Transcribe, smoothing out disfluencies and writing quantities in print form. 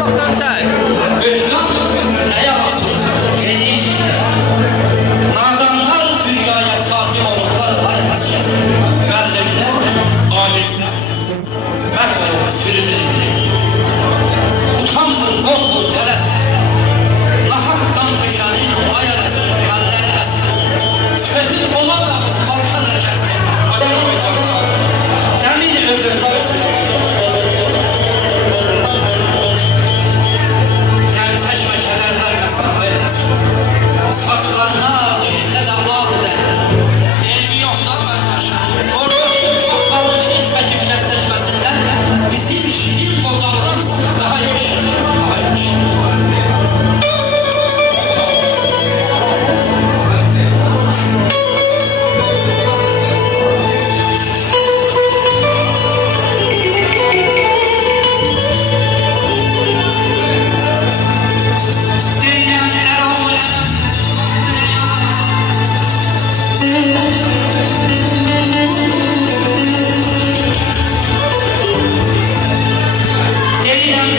vaxtdan sən? Özkan nəyə açılır? Nadanlar dünyaya sahib olurlar, aymasıyız. Müəllimlər, alimlər, mətlərin sürüdürlər. Utanmır, qozmur, tələsir. Nahaq qan tökənin ayarəsiz, əlləri əsir. Sözü olad ağız, qalxan əkəsir. Azərbaycanlar, dəmir özürlər ötürür. Saçlarına düşsə də bağlıdır. Elmi yoxdur qardaş. Oradakı saçların çəkib kəsləşməsindən bizim şirin qocalığımız daha yaxşı. Daha yaxşı. Deyirəm,